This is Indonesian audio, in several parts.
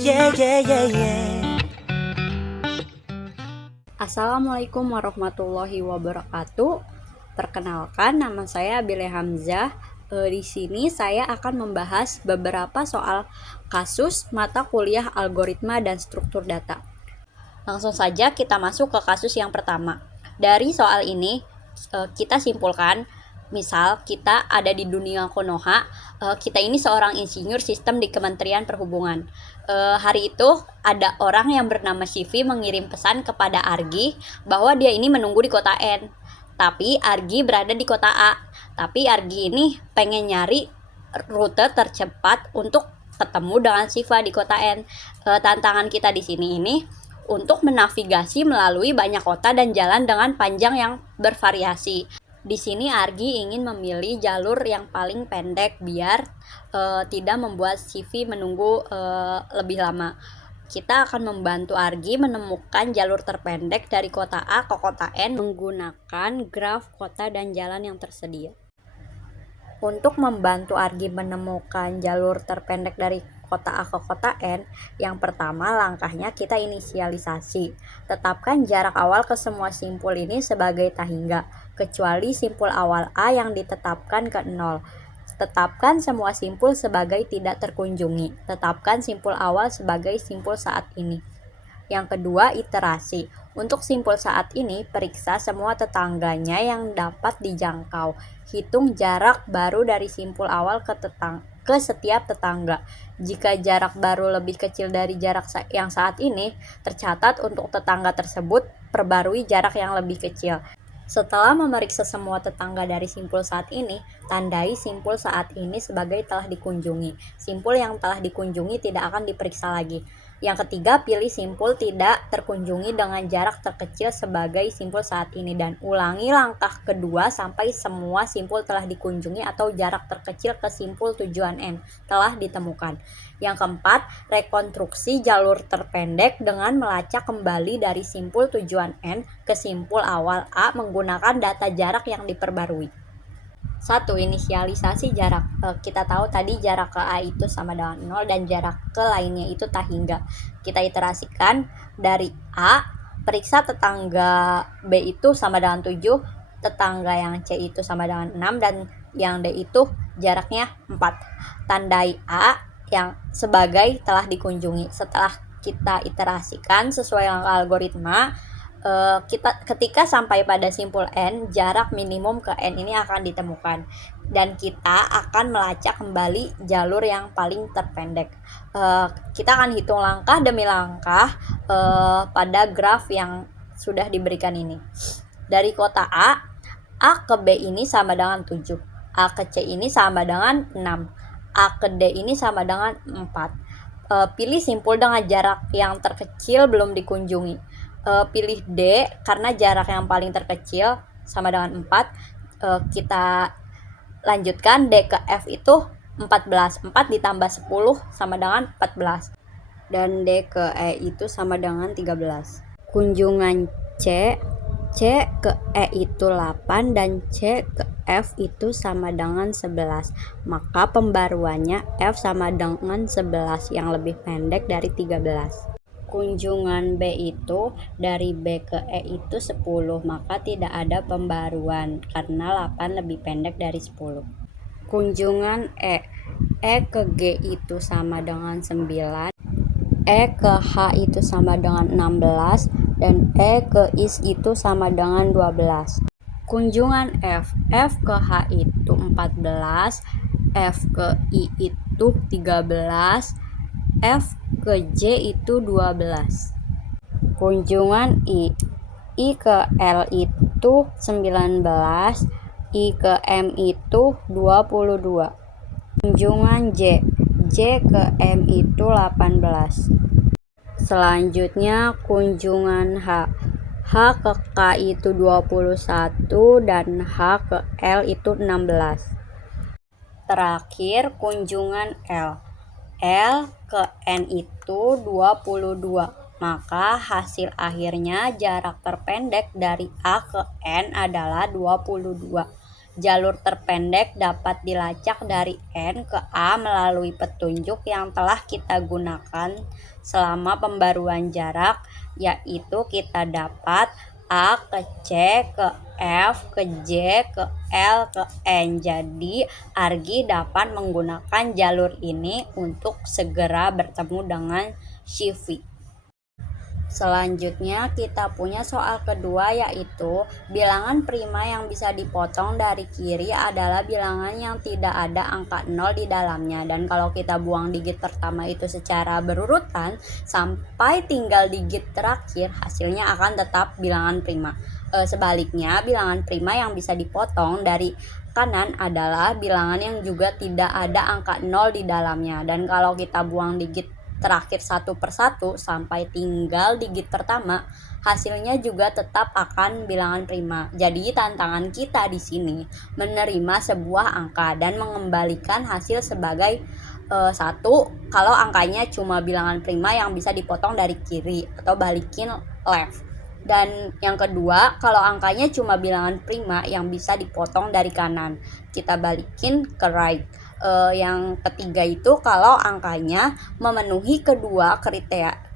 Yeah, yeah, yeah, yeah. Assalamualaikum warahmatullahi wabarakatuh. Perkenalkan, nama saya Bile Hamzah. Di sini saya akan membahas beberapa soal kasus mata kuliah algoritma dan struktur data. Langsung saja kita masuk ke kasus yang pertama. Dari soal ini kita simpulkan, misal kita ada di dunia Konoha, kita ini seorang insinyur sistem di Kementerian Perhubungan. Hari itu ada orang yang bernama Shivi mengirim pesan kepada Argi bahwa dia ini menunggu di kota N. Tapi Argi berada di kota A. Tapi Argi ini pengen nyari rute tercepat untuk ketemu dengan Shiva di kota N. Tantangan kita di sini ini untuk menavigasi melalui banyak kota dan jalan dengan panjang yang bervariasi. Di sini Argi ingin memilih jalur yang paling pendek biar tidak membuat Shivi menunggu lebih lama. Kita akan membantu Argi menemukan jalur terpendek dari kota A ke kota N menggunakan graf kota dan jalan yang tersedia. Untuk membantu Argi menemukan jalur terpendek dari kota A ke kota N, yang pertama langkahnya kita inisialisasi. Tetapkan jarak awal ke semua simpul ini sebagai tahingga, kecuali simpul awal A yang ditetapkan ke 0. Tetapkan semua simpul sebagai tidak terkunjungi. Tetapkan simpul awal sebagai simpul saat ini. Yang kedua, iterasi. Untuk simpul saat ini, periksa semua tetangganya yang dapat dijangkau. Hitung jarak baru dari simpul awal ke setiap tetangga. Jika jarak baru lebih kecil dari jarak yang saat ini, tercatat untuk tetangga tersebut perbarui jarak yang lebih kecil. Setelah memeriksa semua tetangga dari simpul saat ini, tandai simpul saat ini sebagai telah dikunjungi. Simpul yang telah dikunjungi tidak akan diperiksa lagi. Yang ketiga, pilih simpul tidak terkunjungi dengan jarak terkecil sebagai simpul saat ini dan ulangi langkah kedua sampai semua simpul telah dikunjungi atau jarak terkecil ke simpul tujuan N telah ditemukan. Yang keempat, rekonstruksi jalur terpendek dengan melacak kembali dari simpul tujuan N ke simpul awal A menggunakan data jarak yang diperbarui. 1. Inisialisasi jarak. Kita tahu tadi jarak ke A itu sama dengan 0 dan jarak ke lainnya itu tahingga. Kita iterasikan dari A, periksa tetangga B itu sama dengan 7, tetangga yang C itu sama dengan 6, dan yang D itu jaraknya 4. Tandai A yang sebagai telah dikunjungi. Setelah kita iterasikan sesuai langkah algoritma, ketika sampai pada simpul N, jarak minimum ke N ini akan ditemukan dan kita akan melacak kembali jalur yang paling terpendek. Kita akan hitung langkah demi langkah pada graf yang sudah diberikan ini. Dari kota A ke B ini sama dengan 7, A ke C ini sama dengan 6, A ke D ini sama dengan 4. Pilih simpul dengan jarak yang terkecil belum dikunjungi. Pilih D karena jarak yang paling terkecil sama dengan 4. Kita lanjutkan, D ke F itu 14. 4 ditambah 10 sama dengan 14. Dan D ke E itu sama dengan 13. Kunjungan C ke E itu 8 dan C ke F itu sama dengan 11. Maka pembaruannya F sama dengan 11 yang lebih pendek dari 13. Kunjungan B itu dari B ke E itu 10, maka tidak ada pembaruan karena 8 lebih pendek dari 10. Kunjungan E ke G itu sama dengan 9, E ke H itu sama dengan 16, dan E ke I itu sama dengan 12. Kunjungan F ke H itu 14, F ke I itu 13, F ke J itu 12. Kunjungan I ke L itu 19, I ke M itu 22. Kunjungan J ke M itu 18. Selanjutnya kunjungan H ke K itu 21 dan H ke L itu 16. Terakhir kunjungan L ke N itu 22, maka hasil akhirnya jarak terpendek dari A ke N adalah 22. Jalur terpendek dapat dilacak dari N ke A melalui petunjuk yang telah kita gunakan selama pembaruan jarak, yaitu kita dapat A ke C ke F ke J ke L ke N. Jadi Argi dapat menggunakan jalur ini untuk segera bertemu dengan Shivi. Selanjutnya kita punya soal kedua, yaitu bilangan prima yang bisa dipotong dari kiri adalah bilangan yang tidak ada angka 0 di dalamnya, dan kalau kita buang digit pertama itu secara berurutan sampai tinggal digit terakhir, hasilnya akan tetap bilangan prima. Sebaliknya, bilangan prima yang bisa dipotong dari kanan adalah bilangan yang juga tidak ada angka 0 di dalamnya, dan kalau kita buang digit terakhir satu persatu sampai tinggal digit pertama, hasilnya juga tetap akan bilangan prima. Jadi tantangan kita di sini menerima sebuah angka dan mengembalikan hasil sebagai satu kalau angkanya cuma bilangan prima yang bisa dipotong dari kiri atau balikin left. Dan yang kedua, kalau angkanya cuma bilangan prima yang bisa dipotong dari kanan, kita balikin ke right. Yang ketiga itu kalau angkanya memenuhi kedua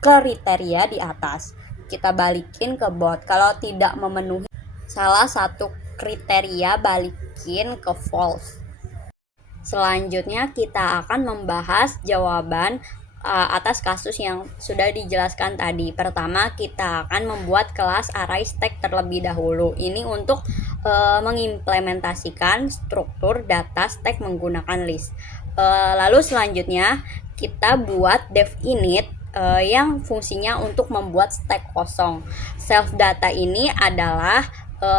kriteria di atas, kita balikin ke both. Kalau tidak memenuhi salah satu kriteria, balikin ke false. Selanjutnya kita akan membahas jawaban atas kasus yang sudah dijelaskan tadi. Pertama, kita akan membuat kelas array stack terlebih dahulu. Ini untuk mengimplementasikan struktur data stack menggunakan list. Lalu selanjutnya kita buat dev init yang fungsinya untuk membuat stack kosong. Self data ini adalah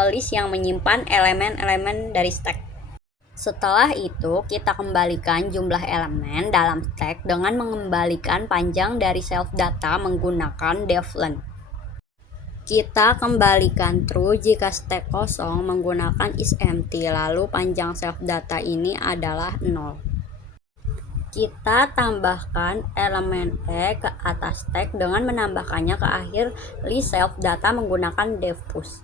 list yang menyimpan elemen-elemen dari stack. Setelah itu, kita kembalikan jumlah elemen dalam stack dengan mengembalikan panjang dari self data menggunakan devlen. Kita kembalikan true jika stack kosong menggunakan isEmpty, lalu panjang self data ini adalah 0. Kita tambahkan elemen E ke atas stack dengan menambahkannya ke akhir list self data menggunakan devpush.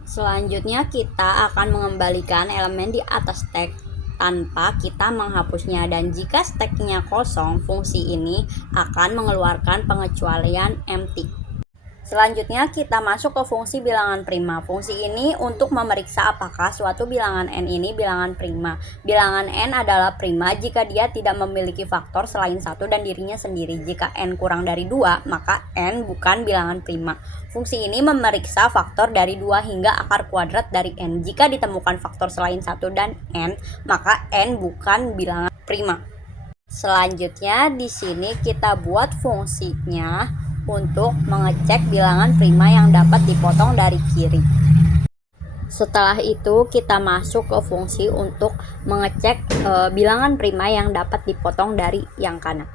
Selanjutnya kita akan mengembalikan elemen di atas stack tanpa kita menghapusnya, dan jika stacknya kosong, fungsi ini akan mengeluarkan pengecualian empty. Selanjutnya kita masuk ke fungsi bilangan prima. Fungsi ini untuk memeriksa apakah suatu bilangan n ini bilangan prima. Bilangan n adalah prima jika dia tidak memiliki faktor selain 1 dan dirinya sendiri. Jika n kurang dari 2, maka n bukan bilangan prima. Fungsi ini memeriksa faktor dari 2 hingga akar kuadrat dari n. Jika ditemukan faktor selain 1 dan n, maka n bukan bilangan prima. Selanjutnya di sini kita buat fungsinya untuk mengecek bilangan prima yang dapat dipotong dari kiri. Setelah itu kita masuk ke fungsi untuk mengecek bilangan prima yang dapat dipotong dari yang kanan.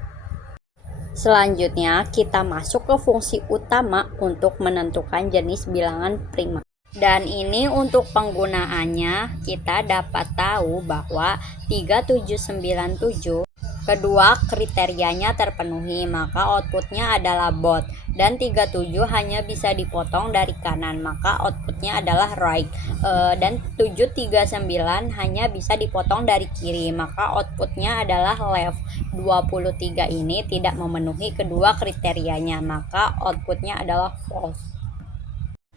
Selanjutnya kita masuk ke fungsi utama untuk menentukan jenis bilangan prima. Dan ini untuk penggunaannya kita dapat tahu bahwa 3797 kedua kriterianya terpenuhi, maka outputnya adalah both, dan 37 hanya bisa dipotong dari kanan, maka outputnya adalah right, dan 739 hanya bisa dipotong dari kiri, maka outputnya adalah left. 23 ini tidak memenuhi kedua kriterianya, maka outputnya adalah false.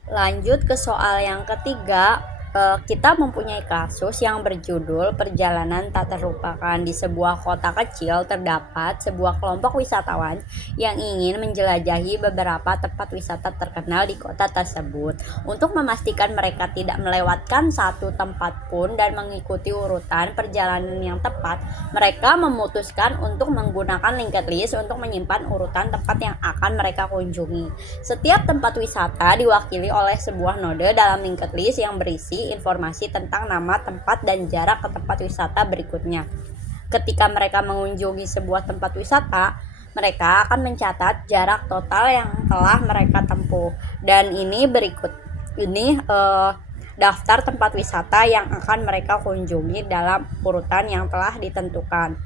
Lanjut ke soal yang ketiga. Kita mempunyai kasus yang berjudul perjalanan tak terlupakan. Di sebuah kota kecil terdapat sebuah kelompok wisatawan yang ingin menjelajahi beberapa tempat wisata terkenal di kota tersebut. Untuk memastikan mereka tidak melewatkan satu tempat pun dan mengikuti urutan perjalanan yang tepat, mereka memutuskan untuk menggunakan linked list untuk menyimpan urutan tempat yang akan mereka kunjungi. Setiap tempat wisata diwakili oleh sebuah node dalam linked list yang berisi informasi tentang nama tempat dan jarak ke tempat wisata berikutnya. Ketika mereka mengunjungi sebuah tempat wisata, mereka akan mencatat jarak total yang telah mereka tempuh. Dan ini daftar tempat wisata yang akan mereka kunjungi dalam urutan yang telah ditentukan.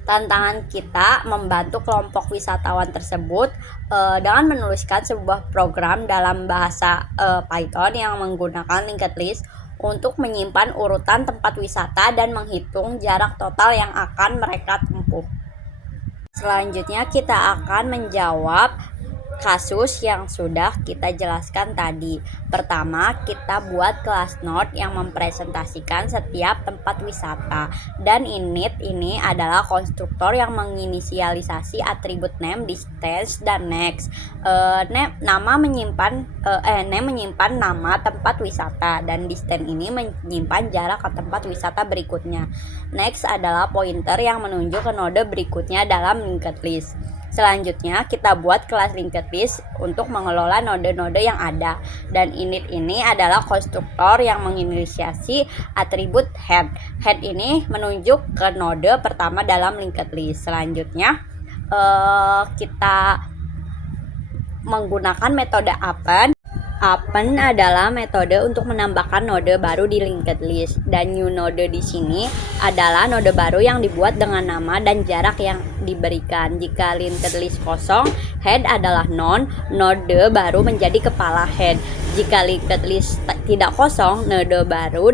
Tantangan kita membantu kelompok wisatawan tersebut dengan menuliskan sebuah program dalam bahasa Python yang menggunakan linked list untuk menyimpan urutan tempat wisata dan menghitung jarak total yang akan mereka tempuh. Selanjutnya kita akan menjawab kasus yang sudah kita jelaskan tadi. Pertama, kita buat kelas note yang mempresentasikan setiap tempat wisata. Dan init ini adalah konstruktor yang menginisialisasi atribut name, distance, dan next. Name menyimpan nama tempat wisata, dan distance ini menyimpan jarak ke tempat wisata berikutnya. Next adalah pointer yang menunjuk ke node berikutnya dalam linked list. Selanjutnya kita buat kelas linked list untuk mengelola node-node yang ada, dan init ini adalah konstruktor yang menginisiasi atribut head. Head ini menunjuk ke node pertama dalam linked list. Selanjutnya kita menggunakan metode append. Append adalah metode untuk menambahkan node baru di linked list, dan new node di sini adalah node baru yang dibuat dengan nama dan jarak yang diberikan. Jika linked list kosong, head adalah node baru menjadi kepala head. Jika linked list tidak kosong, node baru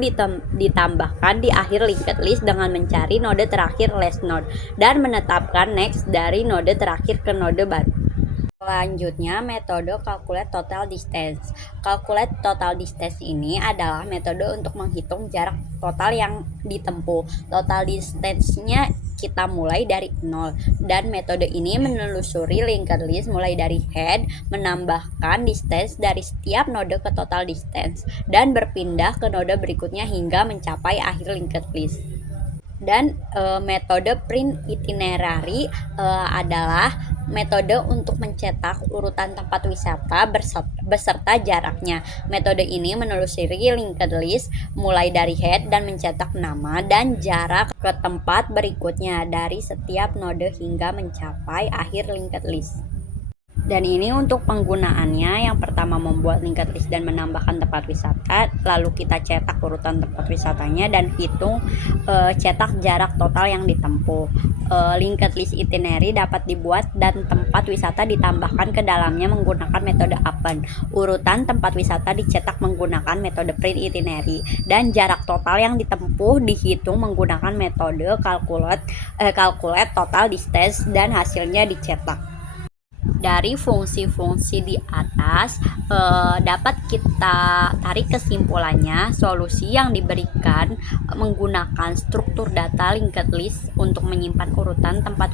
ditambahkan di akhir linked list dengan mencari node terakhir last node dan menetapkan next dari node terakhir ke node baru. Selanjutnya, metode calculate total distance. Calculate total distance ini adalah metode untuk menghitung jarak total yang ditempuh. Total distance-nya kita mulai dari 0, dan metode ini menelusuri linked list mulai dari head, menambahkan distance dari setiap node ke total distance, dan berpindah ke node berikutnya hingga mencapai akhir linked list. Dan metode print itinerary adalah metode untuk mencetak urutan tempat wisata beserta jaraknya. Metode ini menelusuri linked list mulai dari head dan mencetak nama dan jarak ke tempat berikutnya dari setiap node hingga mencapai akhir linked list. Dan ini untuk penggunaannya, yang pertama membuat linked list dan menambahkan tempat wisata, lalu kita cetak urutan tempat wisatanya dan hitung cetak jarak total yang ditempuh. Linked list itinerary dapat dibuat dan tempat wisata ditambahkan ke dalamnya menggunakan metode append. Urutan tempat wisata dicetak menggunakan metode print itinerary, dan jarak total yang ditempuh dihitung menggunakan metode calculate total distance, dan hasilnya dicetak. Dari fungsi-fungsi di atas dapat kita tarik kesimpulannya, solusi yang diberikan menggunakan struktur data linked list untuk menyimpan urutan tempat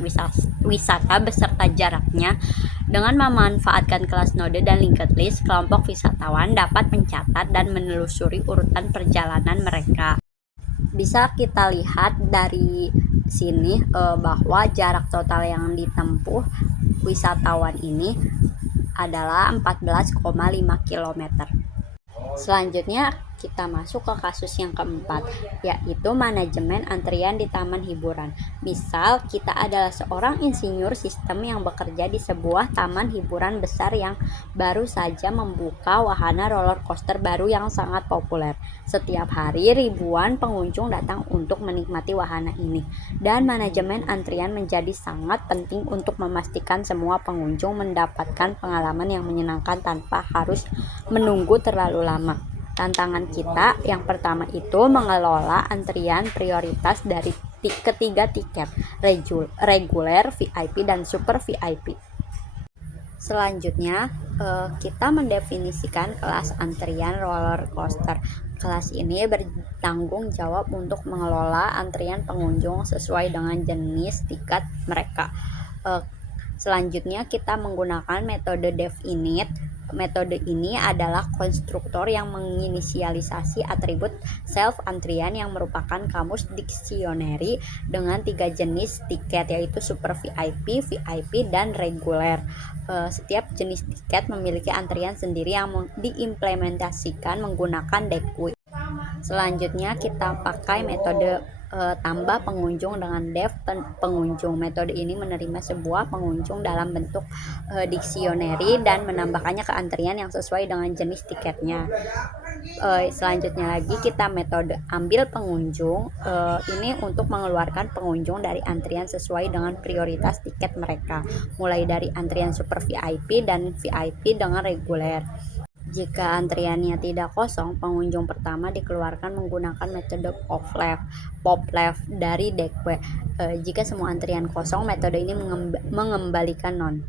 wisata beserta jaraknya. Dengan memanfaatkan kelas node dan linked list, kelompok wisatawan dapat mencatat dan menelusuri urutan perjalanan mereka. Bisa kita lihat dari sini bahwa jarak total yang ditempuh wisatawan ini adalah 14,5 km. Selanjutnya kita masuk ke kasus yang keempat, yaitu manajemen antrian di taman hiburan. Misal kita adalah seorang insinyur sistem yang bekerja di sebuah taman hiburan besar yang baru saja membuka wahana roller coaster baru yang sangat populer. Setiap hari ribuan pengunjung datang untuk menikmati wahana ini, dan manajemen antrian menjadi sangat penting untuk memastikan semua pengunjung mendapatkan pengalaman yang menyenangkan tanpa harus menunggu terlalu lama. Tantangan kita yang pertama itu mengelola antrian prioritas dari ketiga tiket, reguler, VIP, dan super VIP. Selanjutnya kita mendefinisikan kelas antrian roller coaster. Kelas ini bertanggung jawab untuk mengelola antrian pengunjung sesuai dengan jenis tiket mereka. Selanjutnya kita menggunakan metode definite. Metode ini adalah konstruktor yang menginisialisasi atribut self antrian yang merupakan kamus dictionary dengan 3 jenis tiket, yaitu super VIP, VIP, dan reguler. Setiap jenis tiket memiliki antrian sendiri yang diimplementasikan menggunakan deque. Selanjutnya kita pakai metode tambah pengunjung dengan def pengunjung. Metode ini menerima sebuah pengunjung dalam bentuk dictionary dan menambahkannya ke antrian yang sesuai dengan jenis tiketnya. Selanjutnya lagi kita metode ambil pengunjung. Ini untuk mengeluarkan pengunjung dari antrian sesuai dengan prioritas tiket mereka, mulai dari antrian super VIP dan VIP dengan reguler. Jika antriannya tidak kosong, pengunjung pertama dikeluarkan menggunakan metode pop left dari Dekwe. Jika semua antrian kosong, metode ini mengembalikan non.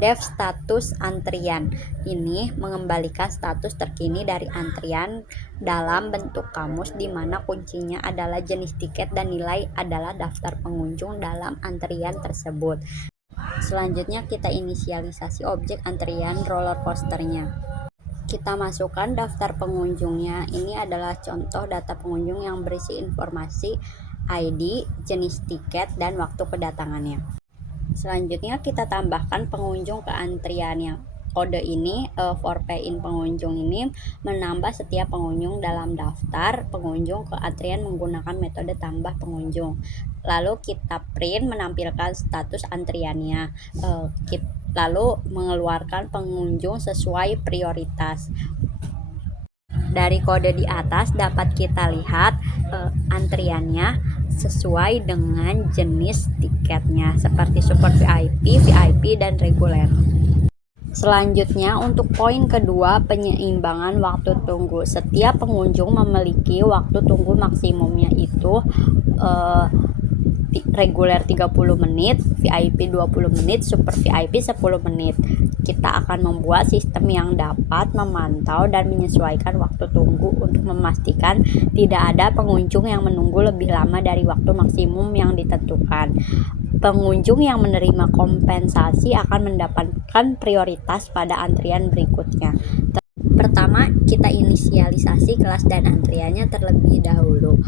Def status antrian ini mengembalikan status terkini dari antrian dalam bentuk kamus di mana kuncinya adalah jenis tiket dan nilai adalah daftar pengunjung dalam antrian tersebut. Selanjutnya kita inisialisasi objek antrian roller coasternya. Kita masukkan daftar pengunjungnya. Ini adalah contoh data pengunjung yang berisi informasi ID, jenis tiket, dan waktu kedatangannya. Selanjutnya kita tambahkan pengunjung ke antriannya. Kode ini for pay in pengunjung ini menambah setiap pengunjung dalam daftar pengunjung ke antrian menggunakan metode tambah pengunjung. Lalu kita print menampilkan status antriannya. Lalu mengeluarkan pengunjung sesuai prioritas. Dari kode di atas dapat kita lihat antriannya sesuai dengan jenis tiketnya seperti Super VIP, VIP, dan reguler. Selanjutnya untuk poin kedua, penyeimbangan waktu tunggu. Setiap pengunjung memiliki waktu tunggu maksimumnya itu reguler 30 menit, VIP 20 menit, Super VIP 10 menit. Kita akan membuat sistem yang dapat memantau dan menyesuaikan waktu tunggu untuk memastikan tidak ada pengunjung yang menunggu lebih lama dari waktu maksimum yang ditentukan. Pengunjung yang menerima kompensasi akan mendapatkan prioritas pada antrian berikutnya. Pertama, kita inisialisasi kelas dan antriannya terlebih dahulu.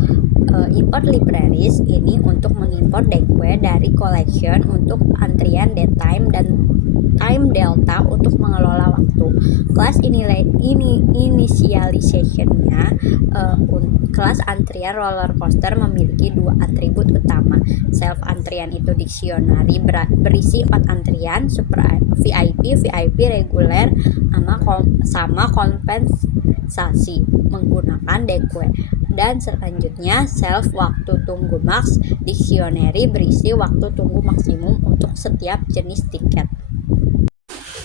Import libraries ini untuk mengimport Dekwe dari collection untuk antrian daytime dan time delta untuk mengelola waktu. Kelas initialization-nya kelas antrian roller coaster memiliki dua atribut utama. Self antrian itu dictionary berisi 4 antrian, Super VIP, VIP reguler sama kompensasi menggunakan Dekwe. Dan selanjutnya self waktu tunggu max dictionary berisi waktu tunggu maksimum untuk setiap jenis tiket.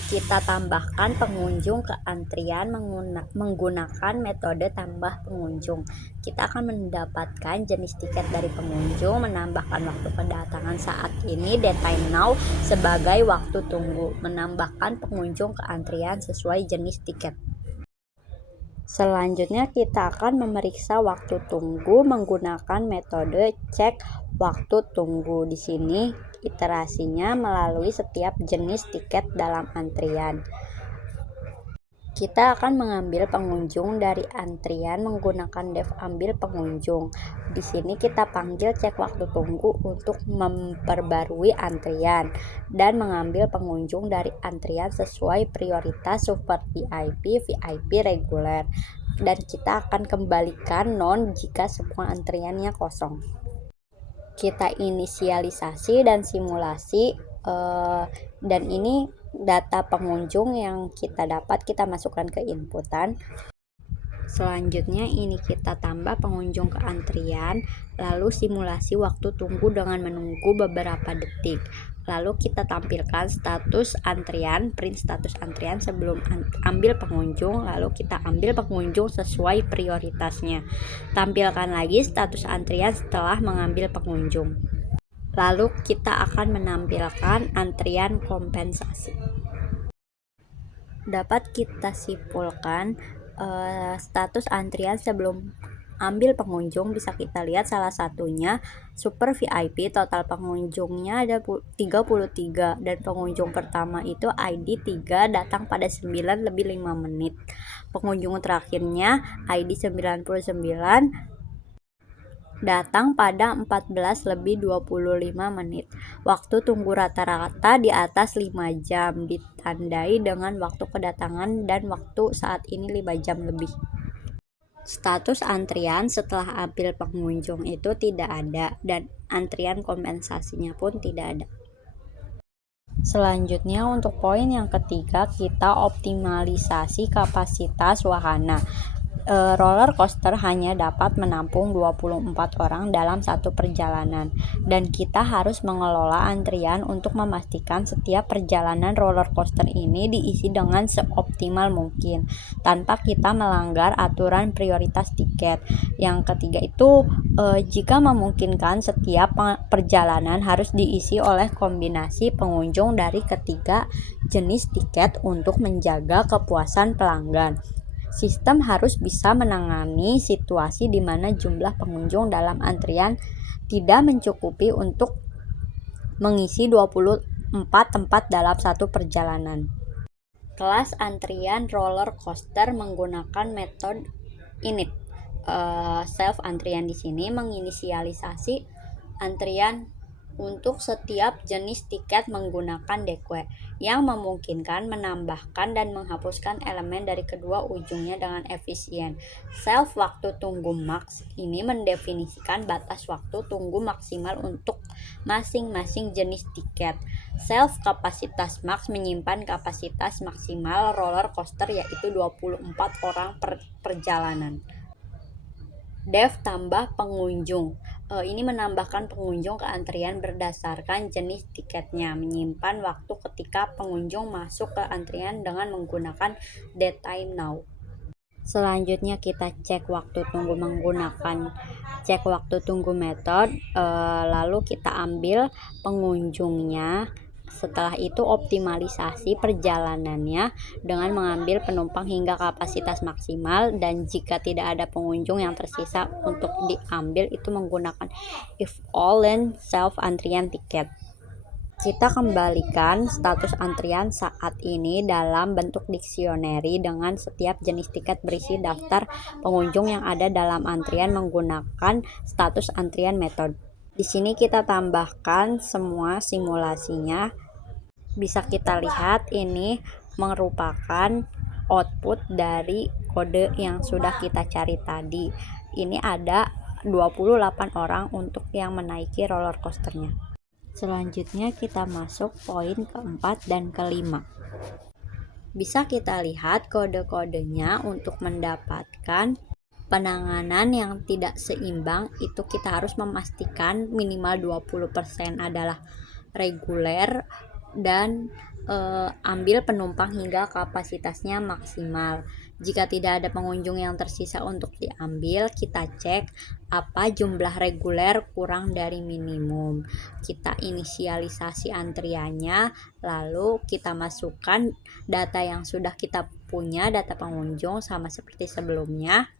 Kita tambahkan pengunjung ke antrian menggunakan metode tambah pengunjung. Kita akan mendapatkan jenis tiket dari pengunjung, menambahkan waktu kedatangan saat ini daytime now sebagai waktu tunggu, menambahkan pengunjung ke antrian sesuai jenis tiket. Selanjutnya kita akan memeriksa waktu tunggu menggunakan metode cek waktu tunggu. Di sini iterasinya melalui setiap jenis tiket dalam antrian. Kita akan mengambil pengunjung dari antrian menggunakan def ambil pengunjung. Di sini kita panggil cek waktu tunggu untuk memperbarui antrian dan mengambil pengunjung dari antrian sesuai prioritas Super VIP, VIP reguler. Dan kita akan kembalikan non jika semua antriannya kosong. Kita inisialisasi dan simulasi dan ini data pengunjung yang kita dapat kita masukkan ke inputan. Selanjutnya ini kita tambah pengunjung ke antrian, lalu simulasi waktu tunggu dengan menunggu beberapa detik. Lalu kita tampilkan status antrian, print status antrian sebelum ambil pengunjung, lalu kita ambil pengunjung sesuai prioritasnya. Tampilkan lagi status antrian setelah mengambil pengunjung. Lalu kita akan menampilkan antrian kompensasi. Dapat kita simpulkan status antrian sebelum ambil pengunjung bisa kita lihat salah satunya Super VIP, total pengunjungnya ada 33 dan pengunjung pertama itu ID 3 datang pada 9 lebih 5 menit. Pengunjung terakhirnya ID 99 datang pada 14 lebih 25 menit. Waktu tunggu rata-rata di atas 5 jam, ditandai dengan waktu kedatangan dan waktu saat ini 5 jam lebih. Status antrian setelah ambil pengunjung itu tidak ada dan antrian kompensasinya pun tidak ada. Selanjutnya untuk poin yang ketiga, kita optimalisasi kapasitas wahana. roller coaster hanya dapat menampung 24 orang dalam satu perjalanan, dan kita harus mengelola antrian untuk memastikan setiap perjalanan roller coaster ini diisi dengan seoptimal mungkin tanpa kita melanggar aturan prioritas tiket. Yang ketiga itu, jika memungkinkan, setiap perjalanan harus diisi oleh kombinasi pengunjung dari ketiga jenis tiket untuk menjaga kepuasan pelanggan. Sistem harus bisa menangani situasi di mana jumlah pengunjung dalam antrian tidak mencukupi untuk mengisi 24 tempat dalam satu perjalanan. Kelas antrian roller coaster menggunakan metode init. Self antrian di sini menginisialisasi antrian untuk setiap jenis tiket menggunakan dekwe yang memungkinkan menambahkan dan menghapuskan elemen dari kedua ujungnya dengan efisien. Self waktu tunggu max ini mendefinisikan batas waktu tunggu maksimal untuk masing-masing jenis tiket. Self kapasitas max menyimpan kapasitas maksimal roller coaster yaitu 24 orang per perjalanan. Dev tambah pengunjung. Ini menambahkan pengunjung ke antrian berdasarkan jenis tiketnya, menyimpan waktu ketika pengunjung masuk ke antrian dengan menggunakan daytime now. Selanjutnya kita cek waktu tunggu menggunakan cek waktu tunggu metode, lalu kita ambil pengunjungnya. Setelah itu optimalisasi perjalanannya dengan mengambil penumpang hingga kapasitas maksimal, dan jika tidak ada pengunjung yang tersisa untuk diambil itu menggunakan if all and self antrian tiket. Kita kembalikan status antrian saat ini dalam bentuk dictionary dengan setiap jenis tiket berisi daftar pengunjung yang ada dalam antrian menggunakan status antrian method. Di sini kita tambahkan semua simulasinya. Bisa kita lihat ini merupakan output dari kode yang sudah kita cari tadi. Ini ada 28 orang untuk yang menaiki roller coasternya. Selanjutnya kita masuk poin keempat dan kelima. Bisa kita lihat kode-kodenya untuk mendapatkan penanganan yang tidak seimbang itu kita harus memastikan minimal 20% adalah reguler dan ambil penumpang hingga kapasitasnya maksimal. Jika tidak ada pengunjung yang tersisa untuk diambil, kita cek apa jumlah reguler kurang dari minimum. Kita inisialisasi antriannya, lalu kita masukkan data yang sudah kita punya, data pengunjung sama seperti sebelumnya.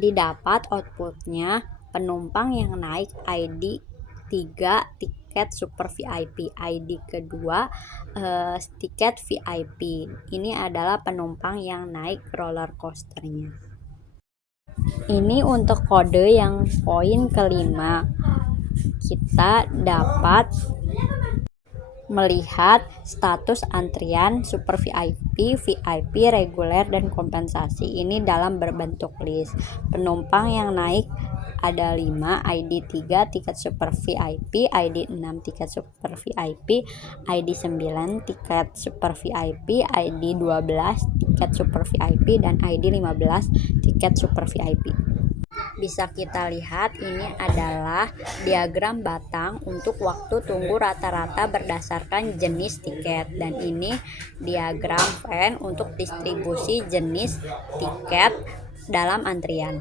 Didapat outputnya penumpang yang naik ID 3 tiket super VIP, ID kedua tiket VIP. Ini adalah penumpang yang naik roller coasternya. Ini untuk kode yang poin kelima. Kita dapat melihat status antrian super VIP, VIP, reguler, dan kompensasi ini dalam berbentuk list. Penumpang yang naik ada 5, ID 3 tiket super VIP, ID 6 tiket super VIP, ID 9 tiket super VIP, ID 12 tiket super VIP, dan ID 15 tiket super VIP. Bisa kita lihat ini adalah diagram batang untuk waktu tunggu rata-rata berdasarkan jenis tiket, dan ini diagram Venn untuk distribusi jenis tiket dalam antrian.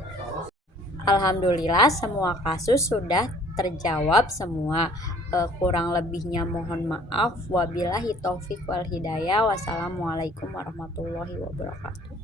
Alhamdulillah semua kasus sudah terjawab semua. Kurang lebihnya mohon maaf. Wabillahi taufik wal hidayah. Wassalamualaikum warahmatullahi wabarakatuh.